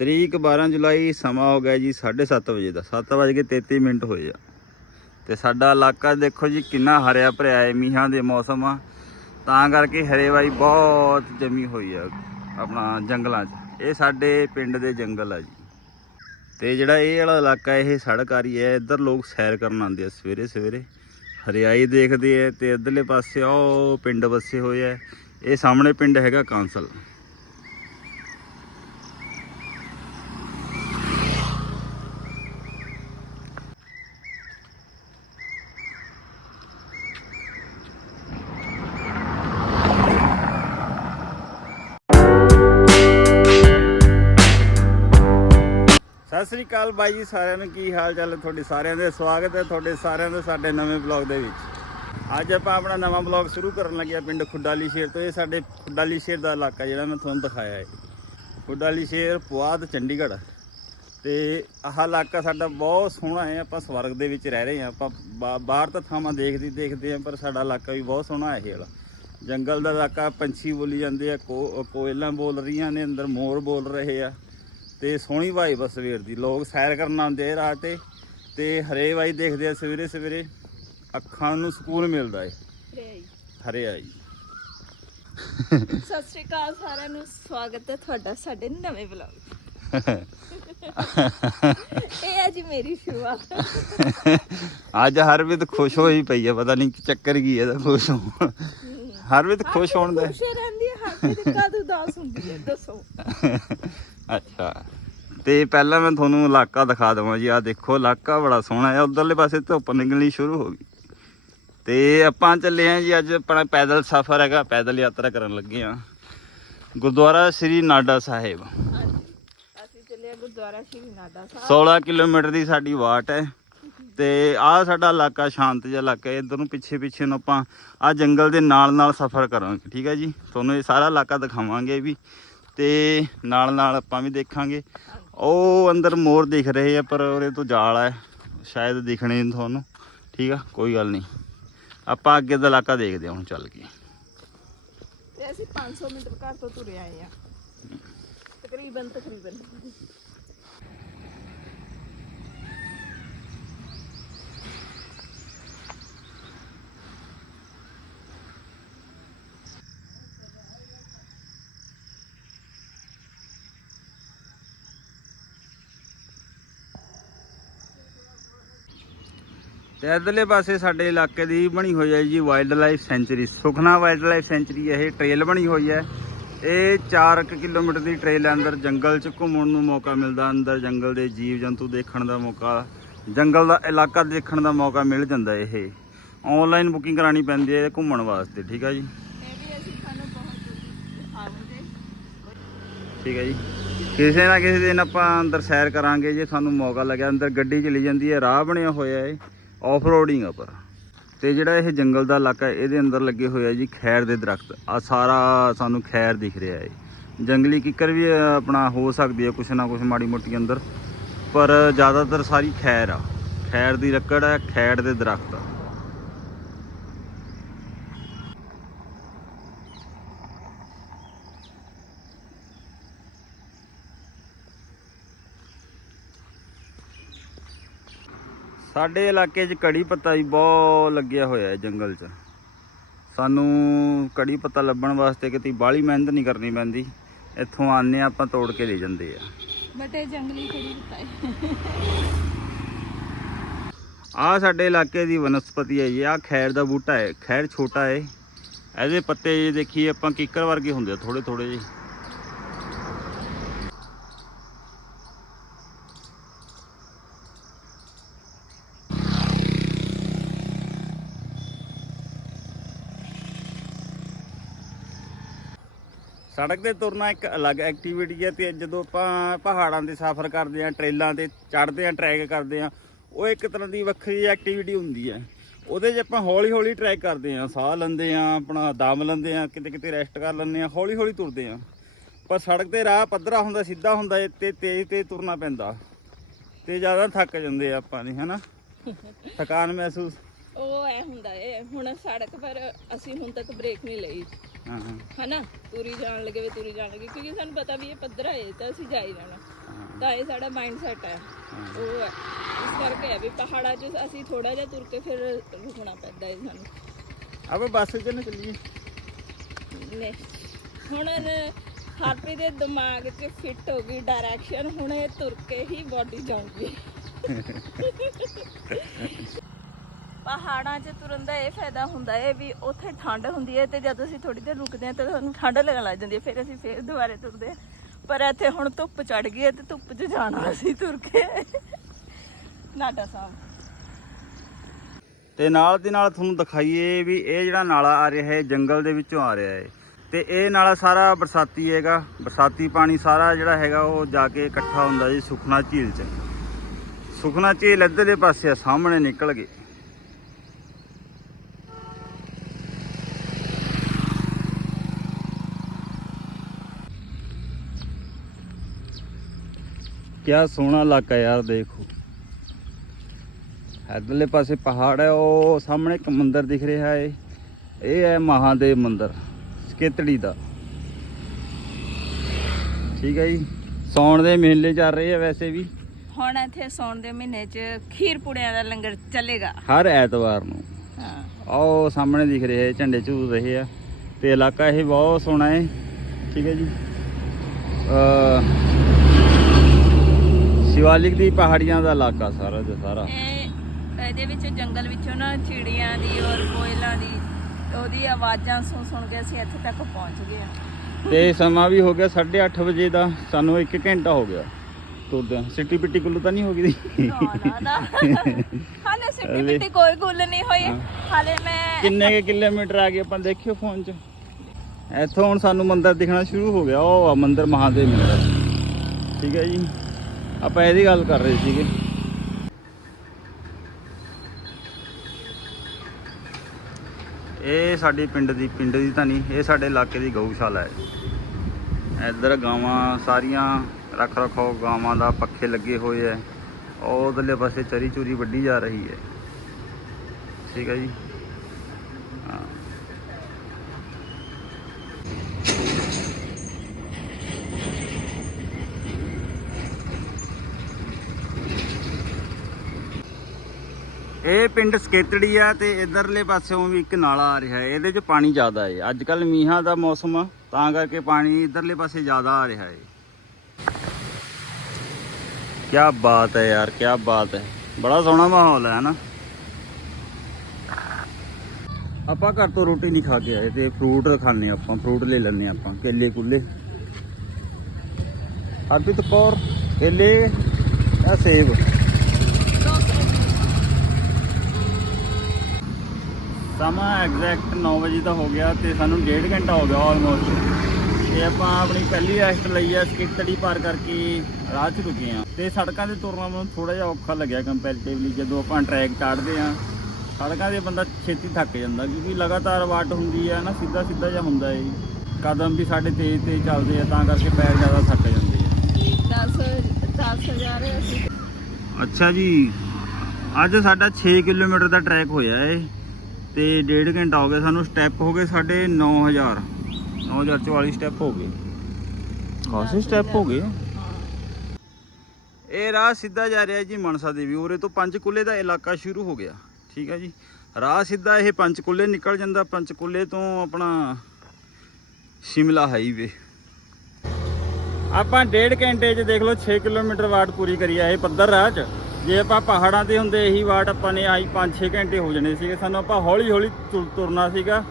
ਤਰੀਕ 12 ਜੁਲਾਈ ਸਮਾਂ ਹੋ ਗਿਆ ਜੀ 7:30 ਵਜੇ ਦਾ। 7:33 ਮਿੰਟ ਹੋਏ ਆ। ਤੇ ਸਾਡਾ ਇਲਾਕਾ ਦੇਖੋ ਜੀ ਕਿੰਨਾ ਹਰਿਆ ਭਰਿਆ ਹੈ, ਮੀਂਹਾਂ ਦੇ ਮੌਸਮ ਆ। ਤਾਂ ਕਰਕੇ ਹਰੇਵਾਈ ਬਹੁਤ ਜਮੀ ਹੋਈ ਆ ਆਪਣਾ ਜੰਗਲਾਂ 'ਚ। ਇਹ ਸਾਡੇ ਪਿੰਡ ਦੇ ਜੰਗਲ ਆ ਜੀ। ਤੇ ਜਿਹੜਾ ਇਹ ਵਾਲਾ ਇਲਾਕਾ, ਇਹ ਸੜਕ ਆ ਰਹੀ ਹੈ, ਇੱਧਰ ਲੋਕ ਸੈਰ ਕਰਨ ਆਉਂਦੇ ਆ ਸਵੇਰੇ ਸਵੇਰੇ। ਹਰਿਆਈ ਦੇਖਦੇ ਆ ਤੇ ਇੱਧਰਲੇ ਪਾਸੇ ਉਹ ਪਿੰਡ ਵਸੇ ਹੋਏ ਆ। ਇਹ ਸਾਹਮਣੇ ਪਿੰਡ ਹੈਗਾ ਕਾਂਸਲ। ਅਕਾਲ ਬਾਈ ਜੀ ਸਾਰਿਆਂ ਨੂੰ ਕੀ ਹਾਲ ਚਾਲ ਹੈ ਤੁਹਾਡੇ ਸਾਰਿਆਂ ਦੇ? ਸਵਾਗਤ ਹੈ ਤੁਹਾਡੇ ਸਾਰਿਆਂ ਦਾ ਸਾਡੇ ਨਵੇਂ ਬਲੌਗ ਦੇ ਵਿੱਚ। ਅੱਜ ਆਪਾਂ ਆਪਣਾ ਨਵਾਂ ਬਲੌਗ ਸ਼ੁਰੂ ਕਰਨ ਲੱਗੇ ਆ ਪਿੰਡ ਖੁੱਡਾਲੀ ਸ਼ੇਰ ਤੋਂ। ਇਹ ਸਾਡੇ ਖੁੱਡਾਲੀ ਸ਼ੇਰ ਦਾ ਇਲਾਕਾ ਜਿਹੜਾ ਮੈਂ ਤੁਹਾਨੂੰ ਦਿਖਾਇਆ ਹੈ। ਖੁੱਡਾਲੀ ਸ਼ੇਰ, ਪੁਆਧ, ਚੰਡੀਗੜ੍ਹ। ਤੇ ਆਹ ਇਲਾਕਾ ਸਾਡਾ ਬਹੁਤ ਸੋਹਣਾ ਹੈ। ਆਪਾਂ ਸਵਰਗ ਦੇ ਵਿੱਚ ਰਹਿ ਰਹੇ ਹਾਂ। ਆਪਾਂ ਬਾ- ਬਾਹਰ ਤਾਂ ਥਾਵਾਂ ਦੇਖਦੇ ਦੇਖਦੇ ਹਾਂ, ਪਰ ਸਾਡਾ ਇਲਾਕਾ ਵੀ ਬਹੁਤ ਸੋਹਣਾ ਹੈ ਇਹ ਵਾਲਾ। ਜੰਗਲ ਦਾ ਇਲਾਕਾ, ਪੰਛੀ ਬੋਲੀ ਜਾਂਦੇ ਆ, ਕੋ- ਕੋਇਲਾਂ ਬੋਲ ਰਹੀਆਂ ਨੇ, ਅੰਦਰ ਮੋਰ ਬੋਲ ਰਹੇ ਆ। ਤੇ ਸੋਹਣੀ ਵਾਈ ਬਸ ਸਵੇਰ ਦੀ। ਲੋਕ ਸੈਰ ਕਰਨ ਆਉਂਦੇ ਆ ਰਾਤ ਤੇ ਤੇ ਹਰੇ ਵਾਈ ਦੇਖਦੇ ਆ ਸਵੇਰੇ ਸਵੇਰੇ ਅੱਖਾਂ ਨੂੰ ਸਕੂਨ ਮਿਲਦਾ ਏ। ਹਰੇ ਆਈ ਸਤਿ ਸ਼੍ਰੀ ਅਕਾਲ ਸਾਰਿਆਂ ਨੂੰ ਸਵਾਗਤ ਹੈ ਤੁਹਾਡਾ ਸਾਡੇ ਨਵੇਂ ਵਲੌਗ ਇਹ ਹੈ ਜੀ ਮੇਰੀ ਸ਼ੁਰੂਆਤ ਅੱਜ ਹਰਵਿਤ ਖੁਸ਼ ਹੋਈ ਪਈ ਆ ਪਤਾ ਨਹੀਂ ਕੀ ਚੱਕਰ ਕੀ ਹੈ ਇਹਦਾ ਖੁਸ਼ ਹੋ ਹਰਵਿਤ ਖੁਸ਼ ਹੋਣ ਦਾ। ਖੁਸ਼ ਰਹਿੰਦੀ ਹੈ ਹਰ ਦਿਨ ਕਦ ਉਦਾਸ ਹੁੰਦੀ ਹੈ ਦੱਸੋ। ਅੱਛਾ। ਤੇ ਪਹਿਲਾਂ ਮੈਂ ਤੁਹਾਨੂੰ ਇਲਾਕਾ ਦਿਖਾ ਦਵਾਂ ਜੀ। ਆ ਦੇਖੋ ਇਲਾਕਾ ਬੜਾ ਸੋਹਣਾ ਹੈ। ਉਧਰਲੇ ਪਾਸੇ ਧੁੱਪ ਨਿਕਲਣੀ ਸ਼ੁਰੂ ਹੋ ਗਈ। ਤੇ ਆਪਾਂ ਚੱਲੇ ਆਂ ਜੀ ਅੱਜ ਆਪਣਾ ਪੈਦਲ ਸਫ਼ਰ ਹੈਗਾ। ਪੈਦਲ ਯਾਤਰਾ ਕਰਨ ਲੱਗੇ ਆਂ ਗੁਰਦੁਆਰਾ ਸ੍ਰੀ ਨਾਡਾ ਸਾਹਿਬ। ਅਸੀਂ ਚੱਲੇ ਗੁਰਦੁਆਰਾ ਸ਼੍ਰੀ ਨਾਡਾ ਸਾਹਿਬ। 16 ਕਿਲੋਮੀਟਰ ਦੀ ਸਾਡੀ ਵਾਟ ਹੈ। ਤੇ ਆਹ ਸਾਡਾ ਇਲਾਕਾ ਸ਼ਾਂਤ ਜਿਹਾ ਇਲਾਕਾ ਇਧਰ ਨੂੰ ਪਿੱਛੇ ਪਿੱਛੇ ਨੂੰ ਆਪਾਂ ਆ ਜੰਗਲ ਦੇ ਨਾਲ ਨਾਲ ਸਫ਼ਰ ਕਰਾਂਗੇ ਠੀਕ ਹੈ ਜੀ। ਤੁਹਾਨੂੰ ਇਹ ਸਾਰਾ ਇਲਾਕਾ ਦਿਖਾਵਾਂਗੇ ਵੀ। ਤੇ ਨਾਲ ਨਾਲ ਆਪਾਂ ਵੀ ਦੇਖਾਂਗੇ। ਉਹ ਅੰਦਰ ਮੋਰ ਦਿਖ ਰਹੇ ਆ, ਪਰ ਉਹਦੇ ਤੋਂ ਜਾਲ ਆ, ਸ਼ਾਇਦ ਦਿਖਣੇ ਨਹੀਂ ਤੁਹਾਨੂੰ। ਠੀਕ ਆ, ਕੋਈ ਗੱਲ ਨਹੀਂ। ਆਪਾਂ ਅੱਗੇ ਦਾ ਇਲਾਕਾ ਦੇਖਦੇ ਹਾਂ ਹੁਣ ਚੱਲ ਕੇ। ਤੇ ਅਸੀਂ 500 ਮੀਟਰ ਘਰ ਤੋਂ ਤੁਰੇ ਆਏ ਆ। ਤਕਰੀਬਨ ਤਕਰੀਬਨ। ਤੇ ਇਧਰਲੇ ਪਾਸੇ ਸਾਡੇ ਇਲਾਕੇ ਦੀ ਬਣੀ ਹੋਈ ਹੈ ਜੀ wildlife sanctuary Sukhna wildlife sanctuary ਇਹ ਟ੍ਰੇਲ ਬਣੀ ਹੋਈ ਹੈ। ਇਹ 4 ਕਿਲੋਮੀਟਰ ਦੀ ਟ੍ਰੇਲ ਹੈ ਅੰਦਰ ਜੰਗਲ 'ਚ ਘੁੰਮਣ ਨੂੰ ਮੌਕਾ ਮਿਲਦਾ ਅੰਦਰ ਜੰਗਲ ਦੇ ਜੀਵ ਜੰਤੂ ਦੇਖਣ ਦਾ ਮੌਕਾ ਜੰਗਲ ਦਾ ਇਲਾਕਾ ਦੇਖਣ ਦਾ ਮੌਕਾ ਮਿਲ ਜਾਂਦਾ ਇਹ। ਆਨਲਾਈਨ ਬੁਕਿੰਗ ਕਰਾਣੀ ਪੈਂਦੀ ਹੈ ਘੁੰਮਣ ਵਾਸਤੇ ਠੀਕ ਹੈ ਜੀ? ਠੀਕ ਹੈ ਜੀ। ਕਿਸੇ ਨਾ ਕਿਸੇ ਦਿਨ ਆਪਾਂ ਅੰਦਰ ਸੈਰ ਕਰਾਂਗੇ ਜੇ ਸਾਨੂੰ ਮੌਕਾ ਲੱਗਿਆ ਅੰਦਰ ਗੱਡੀ ਚਲੀ ਜਾਂਦੀ ਹੈ ਰਾਹ ਬਣਿਆ ਹੋਇਆ ਹੈ। ਆਫ ਰੋਡਿੰਗ ਆ ਪਰ। ਤੇ ਜਿਹੜਾ ਇਹ ਜੰਗਲ ਦਾ ਇਲਾਕਾ ਇਹਦੇ ਅੰਦਰ ਲੱਗੇ ਹੋਏ ਆ ਜੀ ਖੈਰ ਦੇ ਦਰਖਤ। ਆ ਸਾਰਾ ਸਾਨੂੰ ਖੈਰ ਦਿਖ ਰਿਹਾ ਹੈ। ਜੰਗਲੀ ਕਿੱਕਰ ਵੀ ਆਪਣਾ ਹੋ ਸਕਦੀ ਹੈ ਕੁਛ ਨਾ ਕੁਛ ਮਾੜੀ ਮੋਟੀ ਅੰਦਰ। ਪਰ ਜ਼ਿਆਦਾਤਰ ਸਾਰੀ ਖੈਰ ਆ। ਖੈਰ ਦੀ ਲੱਕੜ ਹੈ, ਖੈਰ ਦੇ ਦਰਖਤ ਆ। ਸਾਡੇ ਇਲਾਕੇ 'ਚ ਕੜੀ ਪੱਤਾ ਵੀ ਬਹੁਤ ਲੱਗਿਆ ਹੋਇਆ ਹੈ ਜੰਗਲ 'ਚ। ਸਾਨੂੰ ਕੜੀ ਪੱਤਾ ਲੱਭਣ ਵਾਸਤੇ ਕਿਤੇ ਬਾਹਲੀ ਮਿਹਨਤ ਨਹੀਂ ਕਰਨੀ ਪੈਂਦੀ। ਇੱਥੋਂ ਆਨੇ ਆਪਾਂ ਤੋੜ ਕੇ ਲੈ ਜਾਂਦੇ ਆ। ਬਟ ਇਹ ਜੰਗਲੀ ਖੜੀ ਬਤਾਏ ਆ ਸਾਡੇ ਇਲਾਕੇ ਦੀ ਵਨਸਪਤੀ ਹੈ ਜੀ ਆ ਖੈਰ ਦਾ ਬੂਟਾ ਹੈ ਖੈਰ ਛੋਟਾ ਹੈ। ਇਹਦੇ ਪੱਤੇ ਜੇ ਦੇਖੀਏ ਆਪਾਂ ਕਿੱਕਰ ਵਰਗੇ ਹੁੰਦੇ ਆ ਥੋੜੇ ਥੋੜੇ ਜਿਹੇ। ਸੜਕ ਤੇ ਤੁਰਨਾ ਇੱਕ ਅਲੱਗ ਐਕਟੀਵਿਟੀ ਹੈ ਤੇ ਜਦੋਂ ਆਪਾਂ ਪਹਾੜਾਂ ਤੇ ਸਫ਼ਰ ਕਰਦੇ ਆ ਟ੍ਰੇਲਾਂ ਤੇ ਚੜ੍ਹਦੇ ਆ ਟਰੈਕ ਕਰਦੇ ਆ ਉਹ ਇੱਕ ਤਰ੍ਹਾਂ ਦੀ ਵੱਖਰੀ ਐਕਟੀਵਿਟੀ ਹੁੰਦੀ ਹੈ। ਉਹਦੇ 'ਚ ਆਪਾਂ ਹੌਲੀ ਹੌਲੀ ਟਰੈਕ ਕਰਦੇ ਆ ਸਾਹ ਲੈਂਦੇ ਆ ਆਪਣਾ ਦਮ ਲੈਂਦੇ ਆ ਕਿਤੇ ਕਿਤੇ ਰੈਸਟ ਕਰ ਲੈਂਦੇ ਆ ਹੌਲੀ ਹੌਲੀ ਤੁਰਦੇ ਆ ਪਰ ਸੜਕ ਤੇ ਰਾਹ ਪੱਧਰਾ ਹੁੰਦਾ ਸਿੱਧਾ ਹੁੰਦਾ ਤੇ ਤੇਜ਼ ਤੇਜ਼ ਤੁਰਨਾ ਪੈਂਦਾ। ਤੇ ਜ਼ਿਆਦਾ ਥੱਕ ਜਾਂਦੇ ਆ ਆਪਾਂ ਨੇ ਹਨਾ? ਥਕਾਨ ਮਹਿਸੂਸ? ਉਹ ਐ ਹੁੰਦਾ ਏ ਹੁਣ ਸੜਕ ਪਰ ਅਸੀਂ ਹੁਣ ਤੱਕ ਬ੍ਰੇਕ ਨਹੀਂ ਲਈ। ਹਾਂ ਹਾਂ। ਹਨਾ? ਤੁਰੀ ਜਾਣ ਲੱਗੇ ਵੀ ਤੁਰੀ ਜਾਣ ਲੱਗੇ ਕਿਉਂਕਿ ਸਾਨੂੰ ਪਤਾ ਵੀ ਇਹ ਪੱਧਰਾ ਏ ਤਾਂ ਅਸੀਂ ਜਾਈ ਜਾਣਾ ਤਾਂ ਇਹ ਸਾਡਾ ਮਾਈਂਡ ਸੈਟ ਹੈ। ਉਹ ਹੈ। ਇਸ ਕਰਕੇ ਹੈ ਵੀ ਪਹਾੜਾਂ 'ਚ ਅਸੀਂ ਥੋੜਾ ਜਿਹਾ ਤੁਰ ਕੇ ਫਿਰ ਰੁਕਣਾ ਪੈਂਦਾ ਹੈ ਸਾਨੂੰ। ਆਪਾਂ ਬੱਸ 'ਚ ਨਾ ਚੱਲੀਏ। ਨੇ ਹੁਣ ਹਰਪ੍ਰੀਤ ਦੇ ਦਿਮਾਗ 'ਚ ਫਿੱਟ ਹੋ ਗਈ ਡਾਇਰੈਕਸ਼ਨ ਹੁਣ ਇਹ ਤੁਰ ਕੇ ਹੀ ਬਾਡੀ ਜਾਊਗੀ। ਪਹਾੜਾਂ 'ਚ ਤੁਰਨ ਦਾ ਇਹ ਫਾਇਦਾ ਹੁੰਦਾ ਹੈ ਵੀ ਉੱਥੇ ਠੰਡ ਹੁੰਦੀ ਹੈ ਤੇ ਜਦ ਅਸੀਂ ਥੋੜੀ ਦੇਰ ਰੁਕਦੇ ਹਾਂ ਤਾਂ ਸਾਨੂੰ ਠੰਡ ਲੱਗਣ ਲੱਗ ਜਾਂਦੀ ਹੈ, ਫਿਰ ਅਸੀਂ ਫੇਰ ਦੁਬਾਰੇ ਤੁਰਦੇ ਹਾਂ। ਪਰ ਇੱਥੇ ਹੁਣ ਧੁੱਪ ਚੜ ਗਈ ਹੈ ਤੇ ਧੁੱਪ 'ਚ ਜਾਣਾ ਅਸੀਂ ਤੁਰ ਕੇ। ਨਾਟਾ ਸਾਹਿਬ। ਤੇ ਨਾਲ ਦੀ ਨਾਲ ਤੁਹਾਨੂੰ ਦਿਖਾਈਏ ਵੀ ਇਹ ਜਿਹੜਾ ਨਾਲਾ ਆ ਰਿਹਾ ਹੈ ਜੰਗਲ ਦੇ ਵਿੱਚੋਂ ਆ ਰਿਹਾ ਹੈ। ਤੇ ਇਹ ਨਾਲਾ ਸਾਰਾ ਬਰਸਾਤੀ ਹੈਗਾ, ਬਰਸਾਤੀ ਪਾਣੀ ਸਾਰਾ ਜਿਹੜਾ ਹੈਗਾ ਉਹ ਜਾ ਕੇ ਇਕੱਠਾ ਹੁੰਦਾ ਜੀ ਸੁਖਨਾ ਝੀਲ 'ਚ। ਸੁਖਨਾ ਝੀਲ ਇੱਧਰਲੇ ਪਾਸੇ ਆ, ਸਾਹਮਣੇ ਨਿਕਲ ਗਏ। ਕਿਆ ਸੋਹਣਾ ਇਲਾਕਾ ਯਾਰ ਦੇਖੋ। ਇੱਧਰਲੇ ਪਾਸੇ ਪਹਾੜ ਹੈ ਉਹ ਸਾਹਮਣੇ ਇੱਕ ਮੰਦਿਰ ਦਿਖ ਰਿਹਾ ਹੈ। ਇਹ ਹੈ ਮਹਾਦੇਵ ਮੰਦਿਰ ਸਕੇਤੜੀ ਦਾ। ਠੀਕ ਹੈ ਜੀ। ਸੌਣ ਦੇ ਮੇਲੇ ਚੱਲ ਰਹੇ ਆ ਵੈਸੇ ਵੀ। ਹੁਣ ਇੱਥੇ ਸੌਣ ਦੇ ਮਹੀਨੇ 'ਚ ਖੀਰ ਪੂੜਿਆਂ ਦਾ ਲੰਗਰ ਚੱਲੇਗਾ। ਹਰ ਐਤਵਾਰ ਨੂੰ। ਹਾਂ। ਉਹ ਸਾਹਮਣੇ ਦਿਖ ਰਹੇ ਹੈ ਝੰਡੇ ਝੂਲ ਰਹੇ ਆ। ਤੇ ਇਲਾਕਾ ਇਹ ਬਹੁਤ ਸੋਹਣਾ ਹੈ। ਠੀਕ ਹੈ ਜੀ। ਅ ਸ਼ਿਵਾਲਿਕ ਦੀ ਪਹਾੜੀਆਂ ਦਾ ਇਲਾਕਾ ਸਾਰਾ ਦਾ ਸਾਰਾ। ਇਹ ਇਹਦੇ ਵਿੱਚ ਜੰਗਲ ਵਿੱਚੋਂ ਨਾ ਚਿੜੀਆਂ ਦੀ ਔਰ ਕੋਇਲਾਂ ਦੀ ਉਹਦੀ ਆਵਾਜ਼ਾਂ ਸੁਣ ਸੁਣ ਕੇ ਅਸੀਂ ਇੱਥੇ ਤੱਕ ਪਹੁੰਚ ਗਏ ਹਾਂ। ਤੇ ਸਮਾਂ ਵੀ ਹੋ ਗਿਆ 8:30 ਵਜੇ ਦਾ ਸਾਨੂੰ 1 ਘੰਟਾ ਹੋ ਗਿਆ। ਤੁਰਦਿਆਂ ਸਿੱਟੀ ਪਿੱਟੀ ਕੁੱਲੂ ਤਾਂ ਨਹੀਂ ਹੋ ਗਈ? ਨਾ ਨਾ। ਹਾਲੇ ਸਿੱਟੀ ਪਿੱਟੀ ਕੋਈ ਗੁੱਲ ਨਹੀਂ ਹੋਈ। ਹਾਲੇ ਮੈਂ ਕਿੰਨੇ ਕੇ ਕਿਲੋਮੀਟਰ ਆ ਗਏ ਆਪਾਂ ਦੇਖਿਓ ਫੋਨ 'ਚ? ਇੱਥੋਂ ਹੁਣ ਸਾਨੂੰ ਮੰਦਿਰ ਦਿਖਣਾ ਸ਼ੁਰੂ ਹੋ ਗਿਆ। ਉਹ ਆ ਮੰਦਿਰ ਮਹਾਦੇਵ ਮੰਦਿਰ। ਠੀਕ ਹੈ ਜੀ। ਆਪਾਂ ਇਹਦੀ ਗੱਲ ਕਰ ਰਹੇ ਸੀਗੇ। ਇਹ ਸਾਡੀ ਪਿੰਡ ਦੀ ਪਿੰਡ ਦੀ ਤਾਂ ਨਹੀਂ, ਇਹ ਸਾਡੇ ਇਲਾਕੇ ਦੀ ਗਊਸ਼ਾਲਾ ਹੈ। ਇੱਧਰ ਗਾਵਾਂ ਸਾਰੀਆਂ ਰੱਖ ਰੱਖੋ ਗਾਵਾਂ ਦਾ ਪੱਖੇ ਲੱਗੇ ਹੋਏ ਐ ਉਹ ਉਧਰਲੇ ਪਾਸੇ ਚਰੀ ਚੂਰੀ ਵੱਢੀ ਜਾ ਰਹੀ ਹੈ। ਠੀਕ ਹੈ ਜੀ ਹਾਂ ਇਹ ਪਿੰਡ ਸਕੇਤੜੀ ਆ ਤੇ ਇਧਰਲੇ ਪਾਸਿਓਂ ਵੀ ਇੱਕ ਨਾਲਾ ਆ ਰਿਹਾ ਹੈ। ਇਹਦੇ 'ਚ ਪਾਣੀ ਜ਼ਿਆਦਾ ਹੈ। ਅੱਜ ਕੱਲ ਮੀਂਹਾਂ ਦਾ ਮੌਸਮ ਆ, ਤਾਂ ਕਰਕੇ ਪਾਣੀ ਇਧਰਲੇ ਪਾਸੇ ਜ਼ਿਆਦਾ ਆ ਰਿਹਾ ਹੈ। ਕੀ ਬਾਤ ਹੈ ਯਾਰ ਕੀ ਬਾਤ ਹੈ। ਬੜਾ ਸੋਹਣਾ ਮਾਹੌਲ ਹੈ ਨਾ ਆਪਾਂ ਘਰ ਤੋਂ ਰੋਟੀ ਨਹੀਂ ਖਾ ਕੇ ਆਏ ਤੇ ਫਰੂਟ ਖਾਣੇ ਆਪਾਂ, ਫਰੂਟ ਲੈ ਲੈਣੇ ਆਪਾਂ, ਕੇਲੇ ਕੁੱਲੇ। ਅਰਪਿਤ ਕੌਰ, ਕੇਲੇ ਆ ਸੇਬ। ਸਮਾਂ ਐਗਜ਼ੈਕਟ 9 ਵਜੇ ਦਾ ਹੋ ਗਿਆ ਤੇ ਸਾਨੂੰ ਡੇਢ ਘੰਟਾ ਹੋ ਗਿਆ ਆਲਮੋਸਟ ਤੇ ਆਪਾਂ ਆਪਣੀ ਪਹਿਲੀ ਰੈਸਟ ਲਈ ਆ ਸਕਿੱਤੜੀ ਪਾਰ ਕਰਕੇ ਰਾਹ 'ਚ ਰੁਕੇ ਆ। ਤੇ ਸੜਕਾਂ ਤੇ ਤੁਰਨਾ ਮੈਨੂੰ ਥੋੜਾ ਜਿਹਾ ਔਖਾ ਲੱਗਿਆ ਕੰਪੈਰੀਟਿਵਲੀ ਜਦੋਂ ਆਪਾਂ ਟਰੈਕ ਚੜ੍ਹਦੇ ਆ। ਸੜਕਾਂ ਤੇ ਬੰਦਾ ਛੇਤੀ ਥੱਕ ਜਾਂਦਾ ਕਿਉਂਕਿ ਲਗਾਤਾਰ ਵਾਟ ਹੁੰਦੀ ਆ ਨਾ ਸਿੱਧਾ ਸਿੱਧਾ ਜਿਹਾ ਹੁੰਦਾ ਏ। ਕਦਮ ਵੀ ਸਾਡੇ ਤੇਜ਼ ਤੇਜ਼ ਚੱਲਦੇ ਆ ਤਾਂ ਕਰਕੇ ਪੈਰ ਜ਼ਿਆਦਾ ਥੱਕ ਜਾਂਦੇ ਆ। 10 10000 ਅਸੀਂ ਅੱਛਾ ਜੀ ਅੱਜ ਸਾਡਾ 6 ਕਿਲੋਮੀਟਰ ਦਾ ਟਰੈਕ ਹੋਇਆ ਏ। ਤੇ ਡੇਢ ਘੰਟਾ ਹੋ ਗਿਆ ਸਾਨੂੰ ਸਟੈਪ ਹੋ ਗਏ ਸਾਡੇ 9000 9044 ਸਟੈਪ ਹੋ ਗਏ। ਖਾਸੇ ਸਟੈਪ ਹੋ ਗਏ। ਇਹ ਰਾਹ ਸਿੱਧਾ ਜਾ ਰਿਹਾ ਜੀ ਮਨਸਾ ਦੇਵੀ ਉਰੇ ਤੋਂ ਪੰਚਕੂਲੇ ਦਾ ਇਲਾਕਾ ਸ਼ੁਰੂ ਹੋ ਗਿਆ। ਠੀਕ ਹੈ ਜੀ। ਰਾਹ ਸਿੱਧਾ ਇਹ ਪੰਚਕੂਲੇ ਨਿਕਲ ਜਾਂਦਾ ਪੰਚਕੂਲੇ ਤੋਂ ਆਪਣਾ ਸ਼ਿਮਲਾ ਹਾਈਵੇ ਆਪਾਂ ਡੇਢ ਘੰਟੇ 'ਚ ਦੇਖ ਲਓ 6 ਕਿਲੋਮੀਟਰ ਵਾਟ ਪੂਰੀ ਕਰੀ ਆ ਇਹ ਪੱਧਰ ਰਾਹ 'ਚ। ਜੇ ਆਪਾਂ ਪਹਾੜਾਂ ਤੇ ਹੁੰਦੇ ਇਹੀ ਵਾਟ ਆਪਾਂ ਨੇ ਆਈ 5-6 ਘੰਟੇ ਹੋ ਜਾਣੇ ਸੀਗੇ। ਸਾਨੂੰ ਆਪਾਂ ਹੌਲੀ ਹੌਲੀ ਤੁਰ- ਤੁਰਨਾ ਸੀਗਾ।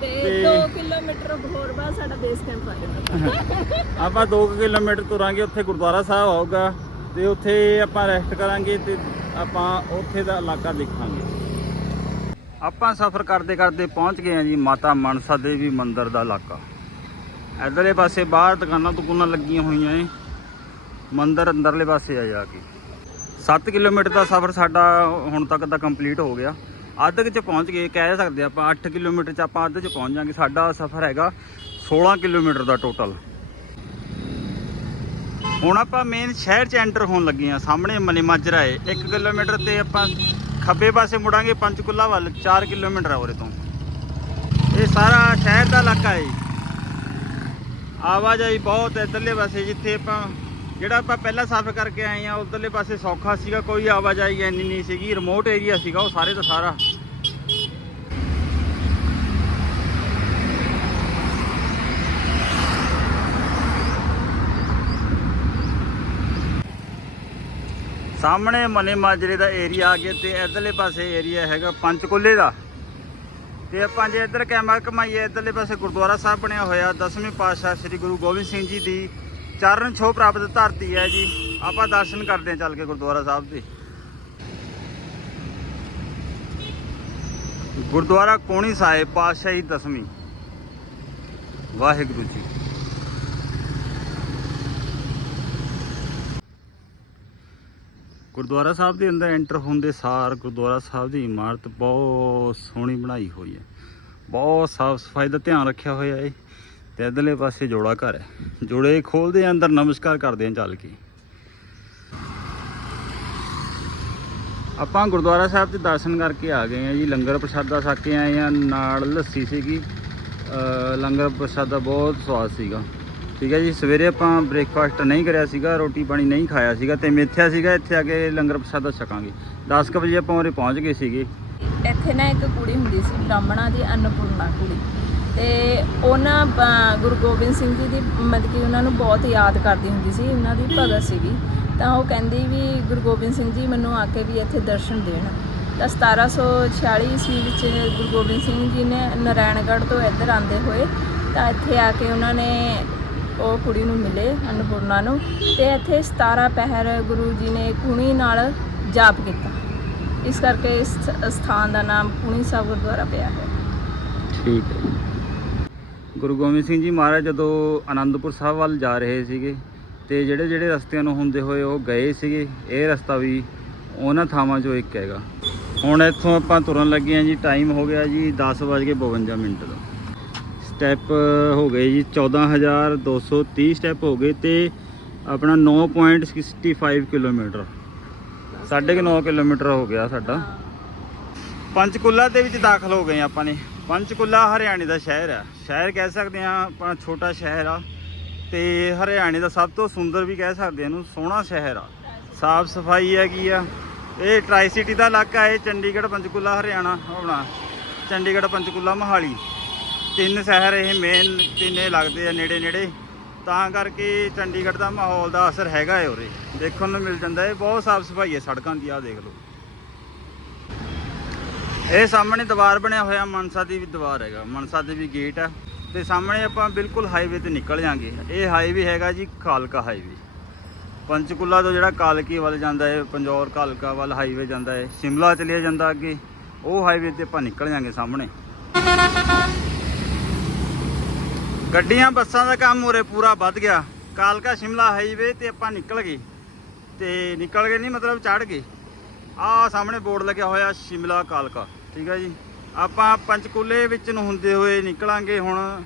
ਤੇ ਤੇ- 2 ਕਿਲੋਮੀਟਰ ਹੋਰ ਬਾਅਦ ਸਾਡਾ ਬੇਸ ਕੈਂਪ ਆ ਜਾਂਦਾ ਆਪਾਂ 2 ਕਿਲੋਮੀਟਰ ਤੁਰਾਂਗੇ ਉੱਥੇ ਗੁਰਦੁਆਰਾ ਸਾਹਿਬ ਆਊਗਾ। ਤੇ ਉੱਥੇ ਆਪਾਂ ਰੈਸਟ ਕਰਾਂਗੇ ਤੇ ਆਪਾਂ ਉੱਥੇ ਦਾ ਇਲਾਕਾ ਦੇਖਾਂਗੇ। ਆਪਾਂ ਸਫ਼ਰ ਕਰਦੇ ਕਰਦੇ ਪਹੁੰਚ ਗਏ ਹਾਂ ਜੀ ਮਾਤਾ ਮਨਸਾ ਦੇਵੀ ਮੰਦਿਰ ਦਾ ਇਲਾਕਾ। ਇਧਰਲੇ ਪਾਸੇ ਬਾਹਰ ਦੁਕਾਨਾਂ ਦੁਕਾਨਾਂ ਲੱਗੀਆਂ ਹੋਈਆਂ ਏ ਮੰਦਿਰ ਅੰਦਰਲੇ ਪਾਸੇ ਆ ਜਾ ਕੇ। 7 ਕਿਲੋਮੀਟਰ ਦਾ ਸਫ਼ਰ ਸਾਡਾ ਹੁਣ ਤੱਕ ਦਾ ਕੰਪਲੀਟ ਹੋ ਗਿਆ। ਅੱਧ ਕੁ ਚ ਪਹੁੰਚ ਗਏ, ਕਹਿ ਸਕਦੇ ਆਪਾਂ 8 ਕਿਲੋਮੀਟਰ ਚ ਆਪਾਂ ਅੱਧ ਚ ਪਹੁੰਚ ਜਾਾਂਗੇ ਸਾਡਾ ਸਫ਼ਰ ਹੈਗਾ 16 ਕਿਲੋਮੀਟਰ ਦਾ ਟੋਟਲ ਹੁਣ ਆਪਾਂ ਮੇਨ ਸ਼ਹਿਰ ਚ ਐਂਟਰ ਹੋਣ ਲੱਗੇ ਆ ਸਾਹਮਣੇ ਮਨੀ ਮਾਜਰਾ ਏ 1 ਕਿਲੋਮੀਟਰ ਤੇ ਆਪਾਂ ਖੱਬੇ ਪਾਸੇ ਮੁੜਾਂਗੇ, ਪੰਚਕੁਲਾ ਵੱਲ 4 ਕਿਲੋਮੀਟਰ ਆ ਉਰੇ ਤੋਂ। ਇਹ ਸਾਰਾ ਸ਼ਹਿਰ ਦਾ ਇਲਾਕਾ ਹੈ। ਆਵਾਜਾਈ ਬਹੁਤ ਹੈ, ਇੱਧਰਲੇ ਪਾਸੇ ਜਿੱਥੇ ਆਪਾਂ ਜਿਹੜਾ ਆਪਾਂ ਪਹਿਲਾਂ ਸਫ਼ਰ ਕਰਕੇ ਆਏ ਆ ਉਧਰਲੇ ਪਾਸੇ ਸੌਖਾ ਸੀਗਾ, ਕੋਈ ਆਵਾਜਾਈ ਇੰਨੀ ਨਹੀਂ ਸੀਗੀ ਰਿਮੋਟ ਏਰੀਆ ਸੀਗਾ ਉਹ ਸਾਰੇ ਦਾ ਸਾਰਾ। ਸਾਹਮਣੇ ਮਨੇ ਮਾਜਰੇ ਦਾ ਏਰੀਆ ਆ ਗਿਆ ਤੇ ਇਧਰਲੇ ਪਾਸੇ ਏਰੀਆ ਹੈਗਾ ਪੰਚਕੁਲੇ ਦਾ। ਤੇ ਆਪਾਂ ਜੇ ਇੱਧਰ ਕੈਮਰਾ ਕਮਾਈਏ ਇੱਧਰਲੇ ਪਾਸੇ ਗੁਰਦੁਆਰਾ ਸਾਹਿਬ ਬਣਿਆ ਹੋਇਆ, ਦਸਵੇਂ ਪਾਤਸ਼ਾਹ ਸ੍ਰੀ ਗੁਰੂ ਗੋਬਿੰਦ ਸਿੰਘ ਜੀ ਦੀ ਚਰਨ ਛੋਹ ਪ੍ਰਾਪਤ ਧਰਤੀ ਹੈ ਜੀ। ਆਪਾਂ ਦਰਸ਼ਨ ਕਰਦੇ ਹਾਂ ਚੱਲ ਕੇ ਗੁਰਦੁਆਰਾ ਸਾਹਿਬ ਦੇ। ਗੁਰਦੁਆਰਾ ਕੋਣੀ ਸਾਹਿਬ, ਪਾਤਸ਼ਾਹੀ ਦਸਵੀਂ। ਵਾਹਿਗੁਰੂ ਜੀ। ਗੁਰਦੁਆਰਾ ਸਾਹਿਬ ਦੇ ਅੰਦਰ ਐਂਟਰ ਹੁੰਦੇ ਸਾਰ ਗੁਰਦੁਆਰਾ ਸਾਹਿਬ ਦੀ ਇਮਾਰਤ ਬਹੁਤ ਸੋਹਣੀ ਬਣਾਈ ਹੋਈ ਹੈ। ਬਹੁਤ ਸਾਫ਼ ਸਫ਼ਾਈ ਦਾ ਧਿਆਨ ਰੱਖਿਆ ਹੋਇਆ ਹੈ। ਤੇ ਇਧਰਲੇ ਪਾਸੇ ਜੋੜਾ ਘਰ ਹੈ। ਜੋੜੇ ਖੋਲਦੇ ਆ, ਅੰਦਰ ਨਮਸਕਾਰ ਕਰਦੇ ਆ ਚੱਲ ਕੇ। ਆਪਾਂ ਗੁਰਦੁਆਰਾ ਸਾਹਿਬ ਦੇ ਦਰਸ਼ਨ ਕਰਕੇ ਆ ਗਏ ਆ ਜੀ। ਲੰਗਰ ਪ੍ਰਸ਼ਾਦਾ ਛਕ ਕੇ ਆਏ ਆ। ਨਾਲ ਲੱਸੀ ਸੀਗੀ। ਲੰਗਰ ਪ੍ਰਸ਼ਾਦਾ ਬਹੁਤ ਸਵਾਦ ਸੀਗਾ। ਠੀਕ ਹੈ ਜੀ, ਸਵੇਰੇ ਆਪਾਂ ਬ੍ਰੇਕਫਾਸਟ ਨਹੀਂ ਕਰਿਆ ਸੀਗਾ, ਰੋਟੀ ਪਾਣੀ ਨਹੀਂ ਖਾਇਆ ਸੀਗਾ ਤੇ ਮੇਥਿਆ ਸੀਗਾ। ਇੱਥੇ ਆ ਕੇ ਲੰਗਰ ਪ੍ਰਸ਼ਾਦਾ ਛਕਾਂਗੇ। 10 ਕੁ ਵਜੇ ਆਪਾਂ ਉਰੇ ਪਹੁੰਚ ਗਏ ਸੀਗੇ। ਇੱਥੇ ਨਾ ਇੱਕ ਕੁੜੀ ਹੁੰਦੀ ਸੀ, ਬ੍ਰਾਹਮਣਾਂ ਦੀ ਅੰਨਪੂਰਨਾ ਕੁੜੀ। ਤੇ ਉਹਨਾਂ ਗੁਰੂ ਗੋਬਿੰਦ ਸਿੰਘ ਜੀ ਦੀ ਮਤਲਬ ਕਿ ਉਹਨਾਂ ਨੂੰ ਬਹੁਤ ਯਾਦ ਕਰਦੀ ਹੁੰਦੀ ਸੀ, ਉਹਨਾਂ ਦੀ ਭਗਤ ਸੀਗੀ। ਤਾਂ ਉਹ ਕਹਿੰਦੀ ਵੀ ਗੁਰੂ ਗੋਬਿੰਦ ਸਿੰਘ ਜੀ ਮੈਨੂੰ ਆ ਕੇ ਵੀ ਇੱਥੇ ਦਰਸ਼ਨ ਦੇਣ। ਤਾਂ 1746 ਈਸਵੀ ਵਿੱਚ ਗੁਰੂ ਗੋਬਿੰਦ ਸਿੰਘ ਜੀ ਨੇ ਨਰਾਇਣਗੜ੍ਹ ਤੋਂ ਇੱਧਰ ਆਉਂਦੇ ਹੋਏ ਤਾਂ ਇੱਥੇ ਆ ਕੇ ਉਹਨਾਂ ਨੇ ਉਹ ਕੁੜੀ ਨੂੰ ਮਿਲੇ, ਅੰਨਪੂਰਨਾ ਨੂੰ, ਤੇ ਇੱਥੇ 17 ਪਹਿਰ ਗੁਰੂ ਜੀ ਨੇ ਕੁਣੀ ਨਾਲ ਜਾਪ ਕੀਤਾ। ਇਸ ਕਰਕੇ ਇਸ ਸਥਾਨ ਦਾ ਨਾਮ ਕੁਣੀ ਸਾਹਿਬ ਗੁਰਦੁਆਰਾ ਪਿਆ ਹੈ। ਠੀਕ ਹੈ। ਗੁਰੂ ਗੋਬਿੰਦ ਸਿੰਘ ਜੀ ਮਹਾਰਾਜ ਜਦੋਂ ਆਨੰਦਪੁਰ ਸਾਹਿਬ ਵੱਲ ਜਾ ਰਹੇ ਸੀਗੇ ਤੇ ਜਿਹੜੇ ਜਿਹੜੇ ਰਸਤਿਆਂ ਨੂੰ ਹੁੰਦੇ ਹੋਏ ਉਹ ਗਏ ਸੀਗੇ, ਇਹ ਰਸਤਾ ਵੀ ਉਹਨਾਂ ਥਾਵਾਂ 'ਚੋਂ ਇੱਕ ਹੈਗਾ। ਹੁਣ ਇੱਥੋਂ ਆਪਾਂ ਤੁਰਨ ਲੱਗੇ ਹਾਂ ਜੀ ਟਾਈਮ ਹੋ ਗਿਆ ਜੀ 10:52 ਮਿੰਟ ਦਾ। ਸਟੈਪ ਹੋ ਗਏ ਜੀ 14230 ਸਟੈਪ ਹੋ ਗਏ ਤੇ ਆਪਣਾ 9.65 ਕਿਲੋਮੀਟਰ। ਸਾਢੇ ਕੁ 9 ਕਿਲੋਮੀਟਰ ਹੋ ਗਿਆ ਸਾਡਾ। ਪੰਚਕੁਲਾ ਦੇ ਵਿੱਚ ਦਾਖਲ ਹੋ ਗਏ ਆਪਾਂ ਨੇ। ਪੰਚਕੁਲਾ ਹਰਿਆਣੇ ਦਾ ਸ਼ਹਿਰ ਆ। ਸ਼ਹਿਰ ਕਹਿ ਸਕਦੇ ਆ ਆਪਣਾ ਛੋਟਾ ਸ਼ਹਿਰ ਆ। ਤੇ ਹਰਿਆਣੇ ਦਾ ਸਭ ਤੋਂ ਸੁੰਦਰ ਵੀ ਕਹਿ ਸਕਦੇ ਆ ਇਹਨੂੰ, ਸੋਹਣਾ ਸ਼ਹਿਰ ਆ। ਸਾਫ਼ ਸਫ਼ਾਈ ਹੈਗੀ ਆ। ਇਹ ਟਰਾਈ ਸਿਟੀ ਦਾ ਇਲਾਕਾ ਹੈ ਚੰਡੀਗੜ੍ਹ, ਪੰਚਕੁਲਾ, ਹਰਿਆਣਾ। ਆਪਣਾ ਚੰਡੀਗੜ੍ਹ, ਪੰਚਕੁਲਾ, ਮੋਹਾਲੀ। ਤਿੰਨ ਸ਼ਹਿਰ ਇਹ ਮੇਨ ਤਿੰਨੇ ਲੱਗਦੇ ਆ ਨੇੜੇ ਨੇੜੇ ਤਾਂ ਕਰਕੇ ਚੰਡੀਗੜ੍ਹ ਦਾ ਮਾਹੌਲ ਦਾ ਅਸਰ ਹੈਗਾ ਹੈ ਉਰੇ। ਦੇਖਣ ਨੂੰ ਮਿਲ ਜਾਂਦਾ। ਹੈ ਬਹੁਤ ਸਾਫ਼ ਸਫ਼ਾਈ ਹੈ ਸੜਕਾਂ ਦੀ, ਆਹ ਦੇਖ ਲਓ। ਇਹ ਸਾਹਮਣੇ ਦੀਵਾਰ ਬਣਿਆ ਹੋਇਆ, ਮਨਸਾ ਦੀ ਵੀ ਦੀਵਾਰ ਹੈਗਾ। ਮਨਸਾ ਦੇ ਵੀ ਗੇਟ ਆ। ਤੇ ਸਾਹਮਣੇ ਆਪਾਂ ਬਿਲਕੁਲ ਹਾਈਵੇ ਤੇ ਨਿਕਲ ਜਾਾਂਗੇ। ਇਹ ਹਾਈਵੇ ਹੈਗਾ ਜੀ ਕਾਲਕਾ ਹਾਈਵੇ ਪੰਚਕੁਲਾ ਤੋਂ ਜਿਹੜਾ ਕਾਲਕੀ ਵੱਲ ਜਾਂਦਾ ਹੈ ਪੰਜੌਰ ਕਾਲਕਾ ਵੱਲ ਹਾਈਵੇ ਜਾਂਦਾ ਹੈ ਸ਼ਿਮਲਾ ਚਲਿਆ ਜਾਂਦਾ ਅੱਗੇ। ਉਹ ਹਾਈਵੇ ਤੇ ਆਪਾਂ ਨਿਕਲ ਜਾਾਂਗੇ ਸਾਹਮਣੇ। ਗੱਡੀਆਂ, ਬੱਸਾਂ ਦਾ ਕੰਮ ਉਰੇ ਪੂਰਾ ਵੱਧ ਗਿਆ। ਕਾਲਕਾ, ਸ਼ਿਮਲਾ ਹਾਈਵੇ ਤੇ ਆਪਾਂ ਨਿਕਲ ਗਏ। ਤੇ ਨਿਕਲ ਗਏ ਨਹੀਂ, ਮਤਲਬ ਚੜ ਗਏ। ਆਹ ਸਾਹਮਣੇ ਬੋਰਡ ਲੱਗਿਆ ਹੋਇਆ, ਸ਼ਿਮਲਾ ਕਾਲਕਾ। ਠੀਕ ਆ ਜੀ। ਆਪਾਂ ਪੰਚਕੂਲੇ ਵਿੱਚ ਨੂੰ ਹੁੰਦੇ ਹੋਏ ਨਿਕਲਾਂਗੇ ਹੁਣ।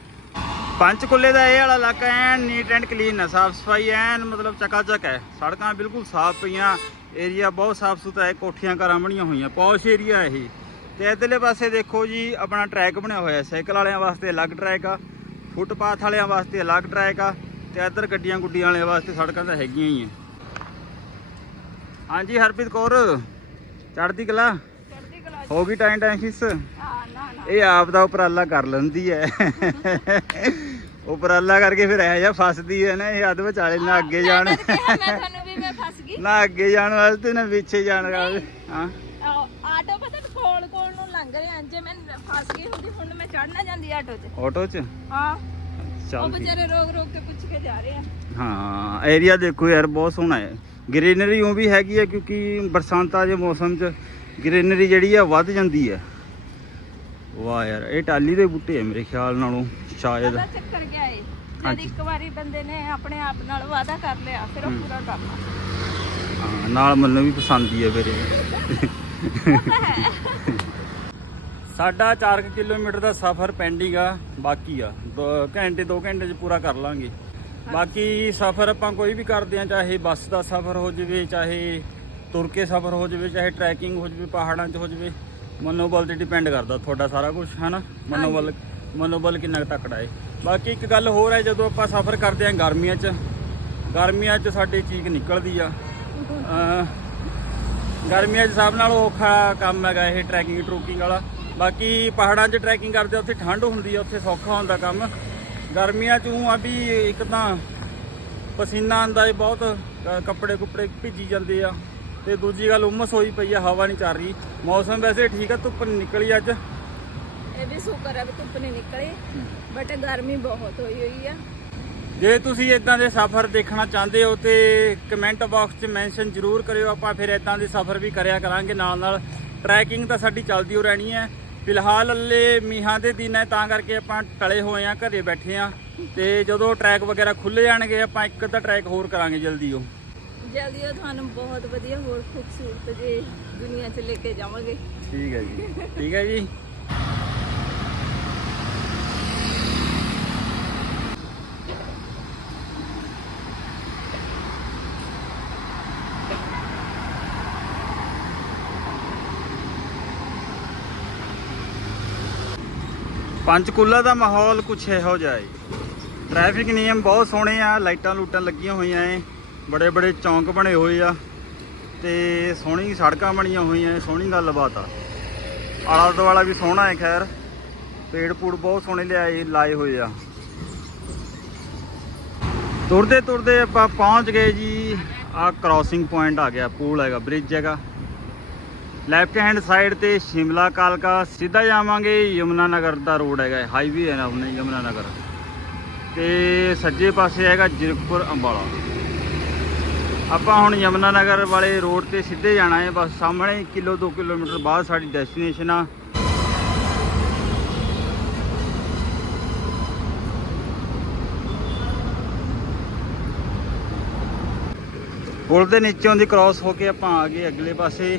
ਪੰਚਕੂਲੇ ਦਾ ਇਹ ਵਾਲਾ ਇਲਾਕਾ ਐਨ ਨੀਟ ਐਂਡ ਕਲੀਨ ਹੈ ਸਾਫ਼ ਸਫ਼ਾਈ ਐਨ ਮਤਲਬ ਚਕਾਚਕ ਹੈ ਸੜਕਾਂ ਬਿਲਕੁਲ ਸਾਫ਼ ਪਈਆਂ ਏਰੀਆ ਬਹੁਤ ਸਾਫ਼ ਸੁਥਰਾ ਹੈ, ਕੋਠੀਆਂ ਘਰਾਂ ਬਣੀਆਂ ਹੋਈਆਂ, ਪੌਸ਼ ਏਰੀਆ ਇਹ। ਤੇ ਇਧਰਲੇ ਪਾਸੇ ਦੇਖੋ ਜੀ, ਆਪਣਾ ਟਰੈਕ ਬਣਿਆ ਹੋਇਆ, ਸਾਈਕਲ ਵਾਲਿਆਂ ਵਾਸਤੇ ਅਲੱਗ ਟਰੈਕ ਆ, ਫੁੱਟਪਾਥ ਵਾਲਿਆਂ ਵਾਸਤੇ ਅਲੱਗ ਟਰੈਕ ਆ, ਤੇ ਇੱਧਰ ਗੱਡੀਆਂ ਗੁੱਡੀਆਂ ਵਾਲਿਆਂ ਵਾਸਤੇ ਸੜਕਾਂ ਤਾਂ ਹੈਗੀਆਂ ਹੀ ਆ। ਹਾਂਜੀ, ਹਰਪ੍ਰੀਤ ਕੌਰ, ਚੜ੍ਹਦੀ ਕਲਾ? ਹੋ ਗਈ ਟਾਈਮ ਟਾਈਮ ਫਿਸ ਆ ਨਾ ਨਾ। ਇਹ ਆਪ ਦਾ ਉਪਰਾਲਾ ਕਰ ਲੈਂਦੀ ਐ। ਉਪਰਾਲਾ ਕਰਕੇ ਫਿਰ ਇਹ ਜਿਹਾ ਫਸਦੀ ਐ ਨਾ ਇਹ ਅੱਧ ਵਿਚਾਲੇ ਨਾ ਅੱਗੇ ਜਾਣ। ਮੈਂ ਕਿਹਾ ਮੈਂ ਤੁਹਾਨੂੰ ਵੀ ਮੈਂ ਫਸ ਗਈ। ਨਾ ਅੱਗੇ ਜਾਣ ਵਾਸਤੇ ਨਾ ਪਿੱਛੇ ਜਾਣ ਵਾਸਤੇ ਹਾਂ। ਆਟੋ ਪਤਾ ਕੋਲ ਕੋਲ ਨੂੰ ਲੰਘ ਰਿਹਾ ਜੇ ਮੈਂ ਫਸ ਗਈ ਹੁੰਦੀ ਹੁਣ ਮੈਂ ਚੜਨਾ ਜਾਂਦੀ ਆਟੋ 'ਚ। ਆਟੋ 'ਚ? ਹਾਂ। ਉਹ ਚੱਲ ਠੀਕ। ਵਿਚਾਰੇ ਰੋਕ ਰੋਕ ਕੇ ਪੁੱਛ ਕੇ ਜਾ ਰਹੇ ਆ। ਹਾਂ ਏਰੀਆ ਦੇਖੋ ਯਾਰ ਬਹੁਤ ਸੋਹਣਾ ਹੈ ਗ੍ਰੀਨਰੀ ਉਹ ਵੀ ਹੈਗੀ ਹੈ ਕਿਉਂਕਿ ਬਰਸਾਂਤਾਂ ਦੇ ਮੌਸਮ 'ਚ ਗ੍ਰੀਨਰੀ ਜਿਹੜੀ ਆ ਵੱਧ ਜਾਂਦੀ ਹੈ ਵਾਹ ਯਾਰ ਇਹ ਟਾਲੀ ਦੇ ਬੂਟੇ ਆ ਮੇਰੇ ਖਿਆਲ ਨਾਲੋਂ ਸ਼ਾਇਦ। ਪਤਾ ਚੱਕਰ ਗਿਆ ਏ। ਜਦ ਹਾਂਜੀ। ਇੱਕ ਵਾਰੀ ਬੰਦੇ ਨੇ ਆਪਣੇ ਆਪ ਨਾਲ ਵਾਅਦਾ ਕਰ ਲਿਆ ਫਿਰ ਉਹ ਹੂੰ। ਪੂਰਾ ਕਰਨਾ। ਹਾਂ ਨਾਲ ਮੈਨੂੰ ਵੀ ਪਸੰਦ ਹੀ ਹੈ ਮੇਰੇ ਸਾਡਾ 4 ਕਿਲੋਮੀਟਰ ਦਾ ਸਫ਼ਰ ਪੈਂਡਿੰਗ ਆ ਬਾਕੀ ਆ। 2 ਘੰਟੇ 2 ਘੰਟੇ ਚ ਪੂਰਾ ਕਰ ਲਾਂਗੇ। ਬਾਕੀ ਸਫ਼ਰ ਆਪਾਂ ਕੋਈ ਵੀ ਕਰਦੇ ਆ ਚਾਹੇ ਬੱਸ ਦਾ ਸਫ਼ਰ ਹੋ ਜਾਵੇ ਚਾਹੇ ਤੁਰ ਕੇ ਸਫ਼ਰ ਹੋ ਜਾਵੇ ਚਾਹੇ ਟਰੈਕਿੰਗ ਹੋ ਜਾਵੇ ਪਹਾੜਾਂ 'ਚ ਹੋ ਜਾਵੇ ਮਨੋਬਲ ਤੇ ਡਿਪੈਂਡ ਕਰਦਾ ਤੁਹਾਡਾ ਸਾਰਾ ਕੁਝ ਹਨਾ? ਮਨੋਬਲ ਮਨੋਬਲ ਕਿੰਨਾ ਕੁ ਤਕੜਾ ਹੈ ਬਾਕੀ ਇੱਕ ਗੱਲ ਹੋਰ ਹੈ ਜਦੋਂ ਆਪਾਂ ਸਫ਼ਰ ਕਰਦੇ ਆ ਗਰਮੀਆਂ 'ਚ ਗਰਮੀਆਂ 'ਚ ਸਾਡੀ ਚੀਕ ਨਿਕਲਦੀ ਆ। ਗਰਮੀਆਂ 'ਚ ਸਭ ਨਾਲੋਂ ਔਖਾ ਕੰਮ ਹੈਗਾ ਇਹ ਟਰੈਕਿੰਗ ਟਰੂਕਿੰਗ ਵਾਲਾ। ਬਾਕੀ ਪਹਾੜਾਂ 'ਚ ਟਰੈਕਿੰਗ ਕਰਦੇ ਉੱਥੇ ਠੰਡ ਹੁੰਦੀ ਆ ਉੱਥੇ ਸੌਖਾ ਹੁੰਦਾ ਕੰਮ। ਗਰਮੀਆਂ 'ਚ ਊਂ ਆ ਵੀ ਇੱਕ ਤਾਂ ਪਸੀਨਾ ਆਂਦਾ ਏ ਬਹੁਤ ਕੱਪੜੇ ਕੁੱਪੜੇ ਭਿੱਜੀ ਜਾਂਦੇ ਆ। ਤੇ ਦੂਜੀ ਗੱਲ ਉਮਸ ਹੋਈ ਪਈ ਆ ਹਵਾ ਨਹੀਂ ਚੱਲ ਰਹੀ। ਮੌਸਮ ਵੈਸੇ ਠੀਕ ਆ ਧੁੱਪ ਨੀ ਨਿਕਲੀ ਅੱਜ। ਇਹ ਵੀ ਸ਼ੁਕਰ ਹੈ ਵੀ ਧੁੱਪ ਨਹੀਂ ਨਿਕਲੀ ਬਟ ਗਰਮੀ ਬਹੁਤ ਹੋਈ ਹੋਈ ਆ। ਜੇ ਤੁਸੀਂ ਇਦਾਂ ਦੇ ਸਫ਼ਰ ਦੇਖਣਾ ਚਾਹੁੰਦੇ ਹੋ ਤੇ ਕਮੈਂਟ ਬਾਕਸ 'ਚ ਮੈਂਸ਼ਨ ਜ਼ਰੂਰ ਕਰਿਓ ਆਪਾਂ ਫਿਰ ਇਦਾਂ ਦੇ ਸਫ਼ਰ ਵੀ ਕਰਿਆ ਕਰਾਂਗੇ ਨਾਲ ਨਾਲ। ਟਰੈਕਿੰਗ ਤਾਂ ਸਾਡੀ ਚੱਲਦੀ ਹੋ ਰਹਿਣੀ ਹੈ ਫਿਲਹਾਲ ਅੱਲੇ ਮੀਹਾਂ ਦੇ ਦਿਨ ਹੈ ਤਾਂ ਕਰਕੇ ਆਪਾਂ ਟਲੇ ਹੋਏ ਆ ਘਰੇ ਬੈਠੇ ਆ। ਤੇ ਜਦੋਂ ਟਰੈਕ ਵਗੈਰਾ ਖੁੱਲੇ ਜਾਣਗੇ ਆਪਾਂ ਇੱਕ ਤਾਂ ਟਰੈਕ ਹੋਰ ਕਰਾਂਗੇ ਜਲਦੀ ਉਹ। ਜਲਦੀ ਉਹ ਤੁਹਾਨੂੰ ਬਹੁਤ ਵਧੀਆ, ਹੋਰ ਖੂਬਸੂਰਤ ਜੇ ਦੁਨੀਆ 'ਚ ਲੈ ਕੇ ਜਾਵਾਂਗੇ। ਠੀਕ ਹੈ ਜੀ, ਠੀਕ ਹੈ ਜੀ। ਪੰਚਕੂਲਾ ਦਾ ਮਾਹੌਲ ਕੁਛ ਇਹੋ ਜਿਹਾ ਹੈ। ਟ੍ਰੈਫਿਕ ਨਿਯਮ ਬਹੁਤ ਸੋਹਣੇ ਆ, ਲਾਈਟਾਂ ਲੂਟਾਂ ਲੱਗੀਆਂ ਹੋਈਆਂ ਏ ਬੜੇ ਬੜੇ ਚੌਂਕ ਬਣੇ ਹੋਏ ਆ ਤੇ ਸੋਹਣੀ ਸੜਕਾਂ ਬਣੀਆਂ ਹੋਈਆਂ ਸੋਹਣੀ ਗੱਲਬਾਤ ਆ। ਆਲਾ ਦੁਆਲਾ ਵੀ ਸੋਹਣਾ ਹੈ, ਖੈਰ। ਪੇੜ ਪੂੜ ਬਹੁਤ ਸੋਹਣੇ ਲਿਆਏ, ਲਾਏ ਹੋਏ ਆ। ਤੁਰਦੇ ਤੁਰਦੇ ਆਪਾਂ ਪਹੁੰਚ ਗਏ ਜੀ। ਆ ਕ੍ਰਾਸਿੰਗ ਪੁਆਇੰਟ ਆ ਗਿਆ ਪੂਲ ਹੈਗਾ ਬ੍ਰਿਜ ਹੈਗਾ। ਲੈਫਟ ਹੈਂਡ ਸਾਈਡ ਤੇ ਸ਼ਿਮਲਾ ਕਾਲਕਾ, ਸਿੱਧਾ ਜਾਵਾਂਗੇ ਯਮੁਨਾ ਨਗਰ ਦਾ ਰੋਡ ਹੈਗਾ ਹਾਈਵੇ ਹੈ ਨਾ ਆਪਣੇ ਯਮੁਨਾ ਨਗਰ ਤੇ ਸੱਜੇ ਪਾਸੇ ਹੈਗਾ ਜਿਰਕਪੁਰ ਅੰਬਾਲਾ। ਆਪਾਂ ਹੁਣ ਯਮੁਨਾ ਨਗਰ ਵਾਲੇ ਰੋਡ ਤੇ ਸਿੱਧੇ ਜਾਣਾ ਹੈ, ਬਸ ਸਾਹਮਣੇ ਕਿਲੋ 2 ਕਿਲੋਮੀਟਰ ਬਾਅਦ ਸਾਡੀ ਡੈਸਟੀਨੇਸ਼ਨ ਆ। ਪੁਲ ਦੇ ਨੀਚੋਂ ਦੀ ਕ੍ਰਾਸ ਹੋ ਕੇ ਆਪਾਂ ਆ ਗਏ ਅਗਲੇ ਪਾਸੇ।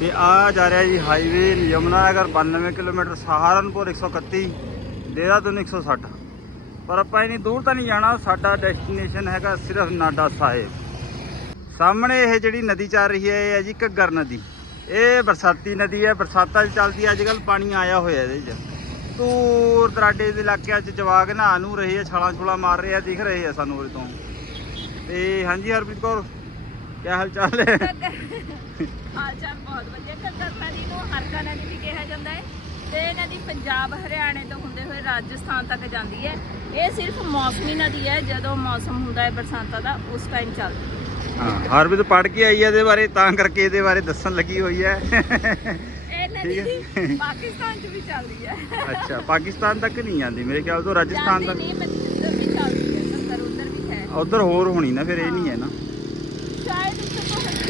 ਤੇ ਆ ਜਾ ਰਿਹਾ ਜੀ ਹਾਈਵੇ ਯਮੁਨਾ ਨਗਰ 92 ਕਿਲੋਮੀਟਰ, ਸਹਾਰਨਪੁਰ 131 ਦੇਹਰਾਦੂਨ 160 ਪਰ ਆਪਾਂ ਇਨੀ ਦੂਰ ਤਾਂ ਨਹੀਂ ਜਾਣਾ, ਸਾਡਾ ਡੈਸਟੀਨੇਸ਼ਨ ਹੈਗਾ ਸਿਰਫ ਨਾਡਾ ਸਾਹਿਬ। ਸਾਹਮਣੇ ਇਹ ਜਿਹੜੀ ਨਦੀ ਚੱਲ ਰਹੀ ਹੈ, ਇਹ ਹੈ ਜੀ ਘੱਗਰ ਨਦੀ। ਇਹ ਬਰਸਾਤੀ ਨਦੀ ਹੈ, ਬਰਸਾਤਾਂ 'ਚ ਚੱਲਦੀ ਹੈ ਅੱਜ ਕੱਲ ਪਾਣੀ ਆਇਆ ਹੋਇਆ ਇਹਦੇ 'ਚ। ਦੂਰ ਦਰਾਡੇ ਦੇ ਇਲਾਕਿਆਂ 'ਚ ਜਵਾਗ ਨਹਾ ਨੂੰ ਰਹੇ ਆ, ਛਾਲਾਂ ਛੁਲਾ ਮਾਰ ਰਹੇ ਆ, ਦਿਖ ਰਹੇ ਆ ਸਾਨੂੰ ਉਰੇ ਤੋਂ। ਤੇ ਹਾਂਜੀ ਹਰਪ੍ਰੀਤ ਕੌਰ ਕੀ ਹਾਲ ਚਾਲ ਹੈ? ਹਾਲ ਚਾਲ ਬਹੁਤ ਵਧੀਆ। ਘੱਗਰ ਨਦੀ ਨੂੰ ਹਰਕਾ ਨਦੀ ਵੀ ਕਿਹਾ ਜਾਂਦਾ ਹੈ। ਤੇ ਇਹ ਨਦੀ ਪੰਜਾਬ, ਹਰਿਆਣੇ ਤੋਂ ਹੁੰਦੇ ਹੋਏ ਰਾਜਸਥਾਨ ਤੱਕ ਜਾਂਦੀ ਹੈ। ਇਹ ਸਿਰਫ ਮੌਸਮੀ ਨਦੀ ਹੈ, ਜਦੋਂ ਮੌਸਮ ਹੁੰਦਾ ਹੈ ਬਰਸਾਤਾਂ ਦਾ, ਉਸ ਟਾਈਮ ਚੱਲਦੀ ਹੈ। ਹਾਂ ਹਰਪ੍ਰੀਤ ਪੜ੍ਹ ਕੇ ਆਈ ਹੈ ਇਹਦੇ ਬਾਰੇ ਤਾਂ ਕਰਕੇ ਇਹਦੇ ਬਾਰੇ ਦੱਸਣ ਲੱਗੀ ਹੋਈ ਹੈ। ਠੀਕ ਹੈ। ਪਾਕਿਸਤਾਨ 'ਚ ਵੀ ਚੱਲਦੀ ਹੈ। ਅੱਛਾ ਪਾਕਿਸਤਾਨ ਤੱਕ ਨਹੀਂ ਜਾਂਦੀ ਮੇਰੇ ਖਿਆਲ ਤੋਂ ਰਾਜਸਥਾਨ ਤੱਕ। ਨਹੀਂ ਵੀ ਚੱਲਦੀ ਹੈ ਉੱਧਰ ਵੀ ਹੈ। ਉਧਰ ਹੋਰ ਹੋਣੀ ਨਾ ਫਿਰ ਇਹ ਨਹੀਂ ਹੈ ਨਾ। ਸ਼ਾਇਦ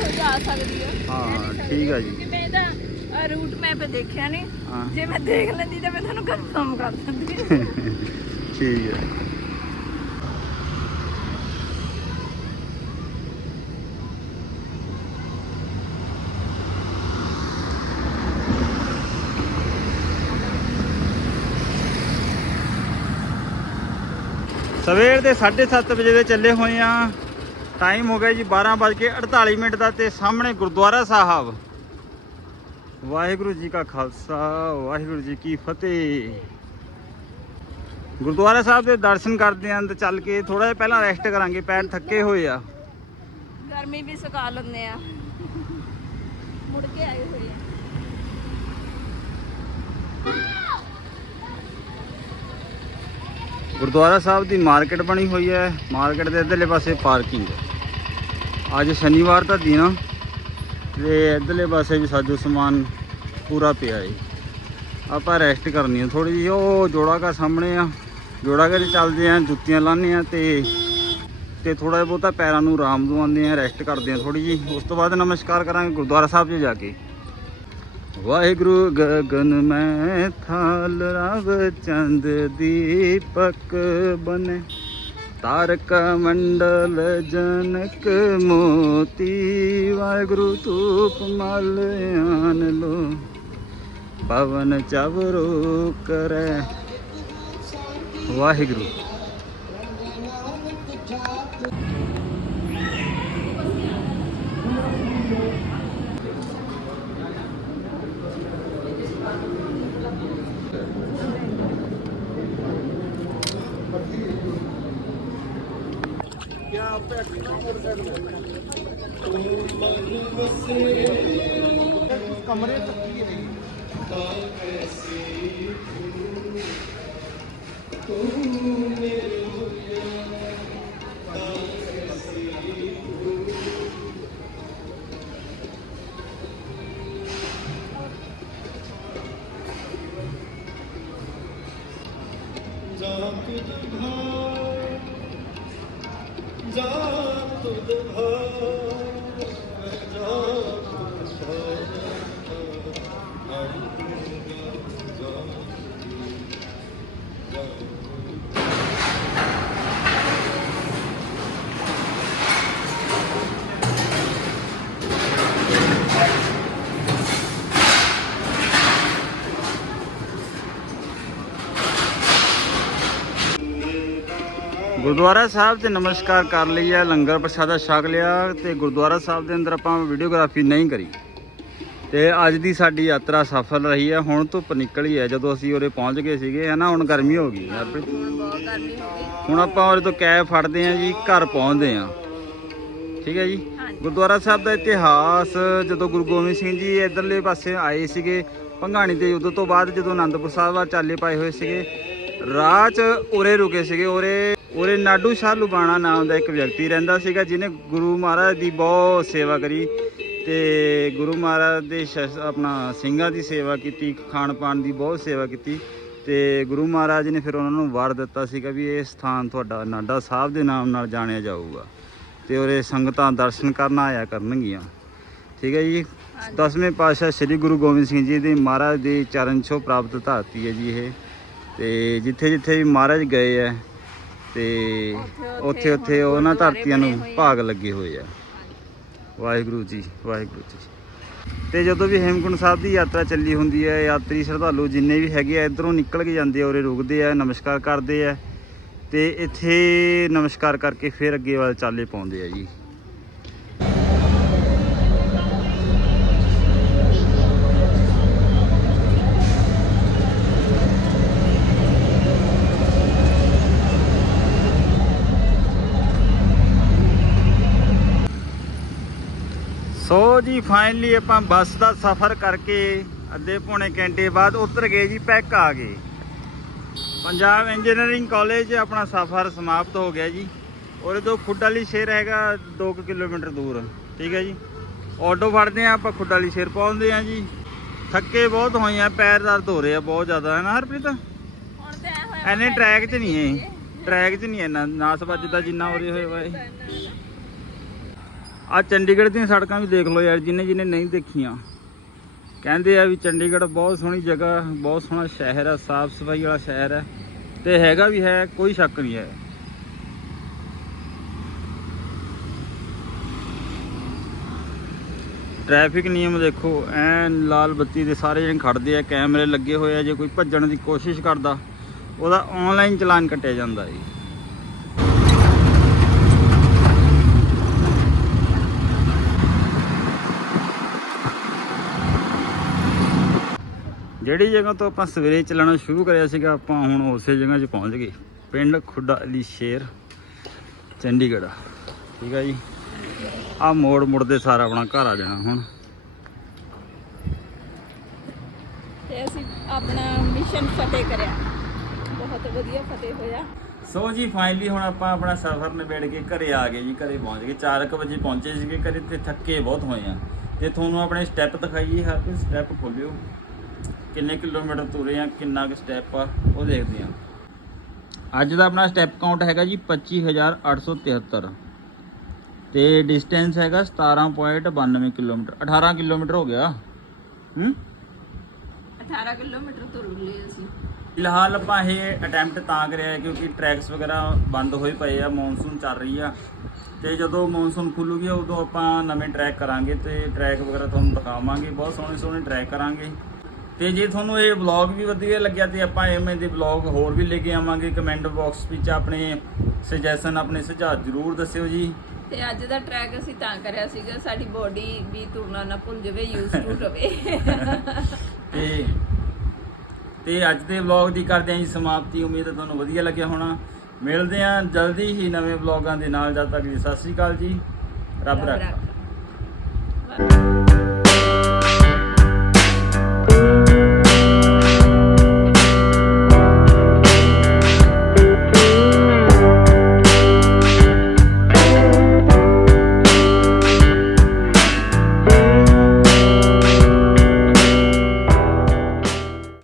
ਹੋ ਜਾ ਸਕਦੀ ਹੈ। ਹਾਂ, ਠੀਕ ਆ ਜੀ। ਮੈਂ ਇਹਦਾ ਰੂਟ ਮੈਪ ਦੇਖਿਆ ਨਹੀਂ ਹਾਂ। ਜੇ ਮੈਂ ਦੇਖ ਲੈਂਦੀ ਤਾਂ ਮੈਂ ਤੁਹਾਨੂੰ ਕਨਫਰਮ ਕਰ ਦਿੰਦੀ। ਠੀਕ ਹੈ। ਸਵੇਰ ਦੇ 7:30 ਵਜੇ ਦੇ ਚੱਲੇ ਹੋਏ ਆ। ਟਾਈਮ ਹੋ ਗਿਆ ਜੀ 12:48 ਮਿੰਟ ਦਾ ਤੇ ਸਾਹਮਣੇ ਗੁਰਦੁਆਰਾ ਸਾਹਿਬ। ਵਾਹਿਗੁਰੂ ਜੀ ਕਾ ਖਾਲਸਾ, ਵਾਹਿਗੁਰੂ ਜੀ ਕੀ ਫਤਿਹ। ਗੁਰਦੁਆਰਾ ਸਾਹਿਬ ਦੇ ਦਰਸ਼ਨ ਕਰਦੇ ਆਂ ਤੇ ਚੱਲ ਕੇ ਥੋੜਾ ਜਿਹਾ ਪਹਿਲਾਂ ਰੈਸਟ ਕਰਾਂਗੇ, ਪੈਰ ਥੱਕੇ ਹੋਏ ਆ। ਗਰਮੀ ਵੀ ਸੁਕਾ ਲੈਂਦੇ ਆ। ਮੁੜ ਕੇ ਆਏ ਹੋਏ ਆ। ਗੁਰਦੁਆਰਾ ਸਾਹਿਬ ਦੀ ਮਾਰਕੀਟ ਬਣੀ ਹੋਈ ਹੈ। ਮਾਰਕੀਟ ਦੇ ਇਧਰਲੇ ਪਾਸੇ ਪਾਰਕਿੰਗ ਹੈ। ਅੱਜ ਸ਼ਨੀਵਾਰ ਦਾ ਦਿਨ ਆ ਤੇ ਇਧਰਲੇ ਪਾਸੇ ਵੀ ਸਾਜੋ ਸਮਾਨ ਪੂਰਾ ਪਿਆ ਹੈ ਆਪਾਂ ਰੈਸਟ ਕਰਨੀ ਆ ਥੋੜੀ ਜਿਹੀ। ਉਹ ਜੋੜਾ ਘਰ ਸਾਹਮਣੇ ਆ। ਜੋੜਾ ਘਰ ਚੱਲਦੇ ਆ, ਜੁੱਤੀਆਂ ਲਾਉਂਦੇ ਆ ਤੇ ਤੇ ਥੋੜਾ ਬਹੁਤਾ ਪੈਰਾਂ ਨੂੰ ਆਰਾਮ ਦਵਾਉਂਦੇ ਆ ਰੈਸਟ ਕਰਦੇ ਆ ਥੋੜੀ ਜੀ ਉਸ ਤੋਂ ਬਾਅਦ ਨਮਸਕਾਰ ਕਰਾਂਗੇ ਗੁਰਦੁਆਰਾ ਸਾਹਿਬ 'ਚ ਜਾ ਕੇ। ਵਾਹਿਗੁਰੂ ਗਗਨ ਮੈਂ ਥਾਲ ਰਵ ਚੰਦ ਦੀਪਕ ਬਨੇ, ਤਾਰਕ ਮੰਡਲ ਜਨਕ ਮੋਤੀ, ਵਾਹਿਗੁਰੂ ਧੂਪ ਮਲ ਆਨ ਲੋ, ਪਵਨ ਚਵਰੋ ਕਰੈ। ਵਾਹਿਗੁਰੂ। ਕੀ ਕਮਰੇ ਤੱਕ ਹੀ ਰਹੀ ਗੁਰਦੁਆਰਾ ਸਾਹਿਬ ਤੇ ਨਮਸਕਾਰ ਕਰ ਲਈ ਹੈ ਲੰਗਰ ਪ੍ਰਸ਼ਾਦਾ ਛਕ ਲਿਆ ਤੇ ਗੁਰਦੁਆਰਾ ਸਾਹਿਬ ਦੇ ਅੰਦਰ ਆਪਾਂ ਵੀਡੀਓਗ੍ਰਾਫੀ ਨਹੀਂ ਕਰੀ। ਤੇ ਅੱਜ ਦੀ ਸਾਡੀ ਯਾਤਰਾ ਸਫਲ ਰਹੀ ਹੈ ਹੁਣ ਧੁੱਪ ਨਿਕਲੀ ਹੈ ਜਦੋਂ ਅਸੀਂ ਉਰੇ ਪਹੁੰਚ ਗਏ ਸੀਗੇ ਹਨਾ ਹੁਣ ਗਰਮੀ ਹੋ ਗਈ ਹਰਪ੍ਰੀਤ ਬਹੁਤ ਗਰਮੀ ਹੋ ਗਈ। ਹੁਣ ਆਪਾਂ ਉਰੇ ਤੋਂ ਕੈਬ ਫੜਦੇ ਆਂ ਜੀ ਘਰ ਪਹੁੰਚਦੇ ਆਂ ਠੀਕ ਹੈ ਜੀ। ਗੁਰਦੁਆਰਾ ਸਾਹਿਬ ਦਾ ਇਤਿਹਾਸ ਜਦੋਂ ਗੁਰੂ ਗੋਬਿੰਦ ਸਿੰਘ ਜੀ ਇਧਰਲੇ ਪਾਸੇ ਆਏ ਸੀਗੇ ਭੰਗਾਣੀ ਦੇ ਯੁੱਧ ਤੋਂ ਬਾਅਦ ਜਦੋਂ ਆਨੰਦਪੁਰ ਸਾਹਿਬ ਆ ਚਾਲੇ ਪਾਏ ਹੋਏ ਸੀਗੇ ਰਾਹ 'ਚ ਉਰੇ ਰੁਕੇ ਸੀਗੇ ਉਰੇ ਉਰੇ ਨਾਡੂ ਸ਼ਾਹ ਲੁਬਾਣਾ ਨਾਮ ਦਾ ਇੱਕ ਵਿਅਕਤੀ ਰਹਿੰਦਾ ਸੀਗਾ ਜਿਹਨੇ ਗੁਰੂ ਮਹਾਰਾਜ ਦੀ ਬਹੁਤ ਸੇਵਾ ਕਰੀ ਤੇ ਗੁਰੂ ਮਹਾਰਾਜ ਦੇ ਆਪਣਾ ਸਿੰਘਾਂ ਦੀ ਸੇਵਾ ਕੀਤੀ ਖਾਣ ਪਾਣ ਦੀ ਬਹੁਤ ਸੇਵਾ ਕੀਤੀ ਤੇ ਗੁਰੂ ਮਹਾਰਾਜ ਨੇ ਫਿਰ ਉਹਨਾਂ ਨੂੰ ਵਰ ਦਿੱਤਾ ਸੀਗਾ ਵੀ ਇਹ ਸਥਾਨ ਤੁਹਾਡਾ ਨਾਡਾ ਸਾਹਿਬ ਦੇ ਨਾਮ ਨਾਲ ਜਾਣਿਆ ਜਾਊਗਾ ਤੇ ਉਰੇ ਸੰਗਤਾਂ ਦਰਸ਼ਨ ਕਰਨ ਆਇਆ ਕਰਨਗੀਆਂ। ਠੀਕ ਹੈ ਜੀ? ਦਸਵੇਂ ਪਾਤਸ਼ਾਹ ਸ੍ਰੀ ਗੁਰੂ ਗੋਬਿੰਦ ਸਿੰਘ ਜੀ ਦੇ ਮਹਾਰਾਜ ਦੇ ਚਰਨ ਛੋਹ ਪ੍ਰਾਪਤ ਧਰਤੀ ਹੈ ਜੀ ਇਹ ਤੇ ਜਿੱਥੇ ਜਿੱਥੇ ਵੀ ਮਹਾਰਾਜ ਗਏ ਹੈ ਤੇ ਉੱਥੇ ਉੱਥੇ ਉਹਨਾਂ ਧਰਤੀਆਂ ਨੂੰ ਭਾਗ ਲੱਗੇ ਹੋਏ ਆ। ਵਾਹਿਗੁਰੂ ਜੀ ਵਾਹਿਗੁਰੂ ਜੀ। ਤੇ ਜਦੋਂ ਵੀ ਹੇਮਕੁੰਟ ਸਾਹਿਬ ਦੀ ਯਾਤਰਾ ਚੱਲੀ ਹੁੰਦੀ ਹੈ ਯਾਤਰੀ ਸ਼ਰਧਾਲੂ ਜਿੰਨੇ ਵੀ ਹੈਗੇ ਆ ਇਧਰੋਂ ਨਿਕਲ ਕੇ ਜਾਂਦੇ ਆ ਉਰੇ ਰੁਕਦੇ ਆ ਨਮਸਕਾਰ ਕਰਦੇ ਆ ਤੇ ਇੱਥੇ ਨਮਸਕਾਰ ਕਰਕੇ ਫਿਰ ਅੱਗੇ ਵੱਲ ਚਾਲੇ ਪਾਉਂਦੇ ਆ ਜੀ। ਜੀ ਫਾਈਨਲੀ ਆਪਾਂ ਬੱਸ ਦਾ ਸਫ਼ਰ ਕਰਕੇ ਅੱਧੇ ਪੌਣੇ ਘੰਟੇ ਬਾਅਦ ਉਤਰ ਗਏ ਜੀ ਪੈਕ ਆ ਗਏ। ਪੰਜਾਬ ਇੰਜੀਨੀਅਰਿੰਗ ਕਾਲਜ ਆਪਣਾ ਸਫ਼ਰ ਸਮਾਪਤ ਹੋ ਗਿਆ ਜੀ। ਔਰ ਤੋਂ ਖੁੱਡਾਲੀ ਸ਼ਹਿਰ ਹੈਗਾ 2 ਕਿਲੋਮੀਟਰ ਦੂਰ। ਠੀਕ ਹੈ ਜੀ? ਆਟੋ ਫੜਦੇ ਆ ਆਪਾਂ ਖੁੱਡਾਲੀ ਸ਼ਹਿਰ ਪਹੁੰਚਦੇ ਆ ਜੀ। ਥੱਕੇ ਬਹੁਤ ਹੋਏ ਆ ਪੈਰ ਦਰਦ ਹੋ ਰਹੇ ਆ ਬਹੁਤ ਜ਼ਿਆਦਾ ਹੈ ਨਾ ਹਰਪ੍ਰੀਤ? ਹੁਣ ਤੇ ਹੋਇਆ ਐਨੇ ਟਰੈਕ 'ਚ ਨਹੀਂ ਹੈ ਟਰੈਕ 'ਚ ਨਹੀਂ ਇੰਨਾ ਨਾਸ ਵੱਜਦਾ ਜਿੰਨਾ ਉਰੇ ਹੋਏ ਵਾ ਇਹ ਆ ਚੰਡੀਗੜ੍ਹ ਦੀਆਂ ਸੜਕਾਂ ਵੀ ਦੇਖ ਲਓ ਯਾਰ, ਜਿਨੇ ਜਿਨੇ ਨਹੀਂ ਦੇਖੀਆਂ। ਕਹਿੰਦੇ ਆ ਵੀ ਚੰਡੀਗੜ੍ਹ ਬਹੁਤ ਸੋਹਣੀ ਜਗ੍ਹਾ, ਬਹੁਤ ਸੋਹਣਾ ਸ਼ਹਿਰ ਹੈ ਸਾਫ਼ ਸਫ਼ਾਈ ਵਾਲਾ ਸ਼ਹਿਰ ਹੈ ਤੇ ਹੈਗਾ ਵੀ ਹੈ, ਕੋਈ ਸ਼ੱਕ ਨਹੀਂ ਹੈ। ਟ੍ਰੈਫਿਕ ਨਿਯਮ ਦੇਖੋ, ਐਨ ਲਾਲ ਬੱਤੀ ਦੇ ਸਾਰੇ ਜਣੇ ਖੜਦੇ ਆ, ਕੈਮਰੇ ਲੱਗੇ ਹੋਏ ਆ, ਜੇ ਕੋਈ ਭੱਜਣ ਦੀ ਕੋਸ਼ਿਸ਼ ਕਰਦਾ, ਉਹਦਾ ਆਨਲਾਈਨ ਚਲਾਨ ਕੱਟਿਆ ਜਾਂਦਾ ਜੀ ਜਿਹੜੀ ਜਗ੍ਹਾ ਤੋਂ ਆਪਾਂ ਸਵੇਰੇ ਚੱਲਣਾ ਸ਼ੁਰੂ ਕਰਿਆ ਸੀਗਾ ਆਪਾਂ ਹੁਣ ਉਸੇ ਜਗ੍ਹਾ 'ਚ ਪਹੁੰਚ ਗਏ। ਪਿੰਡ ਖੁੱਡਾ ਅਲੀ ਸ਼ੇਰ ਚੰਡੀਗੜ੍ਹ। ਠੀਕ ਆ ਜੀ। ਆ ਮੋੜ ਮੁੜਦੇ ਸਾਰਾ ਆਪਣਾ ਘਰ ਆ ਜਾਣਾ ਹੁਣ। ਤੇ ਅਸੀਂ ਆਪਣਾ ਮਿਸ਼ਨ ਫਤਿਹ ਕਰਿਆ। ਬਹੁਤ ਵਧੀਆ ਫਤਿਹ ਹੋਇਆ। ਸੋ ਜੀ ਫਾਈਨਲੀ ਹੁਣ ਆਪਾਂ ਆਪਣਾ ਸਫ਼ਰ ਨਿਬੇੜ ਕੇ ਘਰੇ ਆ ਗਏ ਜੀ ਘਰੇ ਪਹੁੰਚ ਗਏ। 4:00 ਵਜੇ ਪਹੁੰਚੇ ਸੀਗੇ ਘਰੇ ਤੇ ਥੱਕੇ ਬਹੁਤ ਹੋਏ ਆ। ਤੇ ਤੁਹਾਨੂੰ ਆਪਣੇ ਸਟੈਪ ਦਿਖਾਈਏ ਹਰ ਕੋਈ ਸਟੈਪ ਖੋਲਿਓ। ਕਿੰਨੇ ਕਿਲੋਮੀਟਰ ਤੁਰੇ ਆ ਕਿੰਨਾ ਕੁ ਸਟੈਪ ਆ ਉਹ ਦੇਖਦੇ ਆ। ਅੱਜ ਦਾ ਆਪਣਾ ਸਟੈਪ ਕਾਊਂਟ ਹੈਗਾ ਜੀ 25873 ਤੇ ਡਿਸਟੈਂਸ ਹੈਗਾ 17.92 ਕਿਲੋਮੀਟਰ 18 ਕਿਲੋਮੀਟਰ ਹੋ ਗਿਆ। ਹੂੰ? 18 ਕਿਲੋਮੀਟਰ ਤੁਰ ਲਏ ਅਸੀਂ। ਫਿਲਹਾਲ ਆਪਾਂ ਇਹ ਅਟੈਂਪਟ ਤਾਂ ਕਰਿਆ ਕਿਉਂਕਿ ਟਰੈਕਸ ਵਗੈਰਾ ਬੰਦ ਹੋਏ ਪਏ ਆ ਮੌਨਸੂਨ ਚੱਲ ਰਹੀ ਆ। ਤੇ ਜਦੋਂ ਮੌਨਸੂਨ ਖੁੱਲੂਗੀ ਉਦੋਂ ਆਪਾਂ ਨਵੇਂ ਟਰੈਕ ਕਰਾਂਗੇ ਤੇ ਟਰੈਕ ਵਗੈਰਾ ਤੁਹਾਨੂੰ ਦਿਖਾਵਾਂਗੇ। ਬਹੁਤ ਸੋਹਣੇ ਸੋਹਣੇ ਟਰੈਕ ਕਰਾਂਗੇ। ਤੇ ਜੇ ਤੁਹਾਨੂੰ ਇਹ ਵਲੌਗ ਵੀ ਵਧੀਆ ਲੱਗਿਆ ਤੇ ਆਪਾਂ ਐਵੇਂ ਦੇ ਵਲੌਗ ਹੋਰ ਵੀ ਲੈ ਕੇ ਆਵਾਂਗੇ ਕਮੈਂਟ ਬਾਕਸ ਵਿੱਚ ਆਪਣੇ ਸੁਜੈਸ਼ਨ ਆਪਣੇ ਸੁਝਾਅ ਜ਼ਰੂਰ ਦੱਸਿਓ ਜੀ। ਤੇ ਅੱਜ ਦਾ ਟਰੈਕ ਅਸੀਂ ਤਾਂ ਕਰਿਆ ਸੀਗਾ ਸਾਡੀ ਬੋਡੀ ਵੀ ਤੁਰਨਾ ਨਾ ਭੁੱਲ ਜਾਵੇ ਯੂਜ਼ ਟੂ ਰਵੇ। ਤੇ ਤੇ ਅੱਜ ਦੇ ਵਲੌਗ ਦੀ ਕਰਦੇ ਆਂ ਜੀ ਸਮਾਪਤੀ। ਉਮੀਦ ਹੈ ਤੁਹਾਨੂੰ ਵਧੀਆ ਲੱਗਿਆ ਹੋਣਾ। ਮਿਲਦੇ ਹਾਂ ਜਲਦੀ ਹੀ ਨਵੇਂ ਵਲੌਗਾਂ ਦੇ ਨਾਲ। ਜਦ ਤੱਕ ਜੀ ਸਤਿ ਸ੍ਰੀ ਅਕਾਲ ਜੀ। ਰੱਬ ਰੱਖ।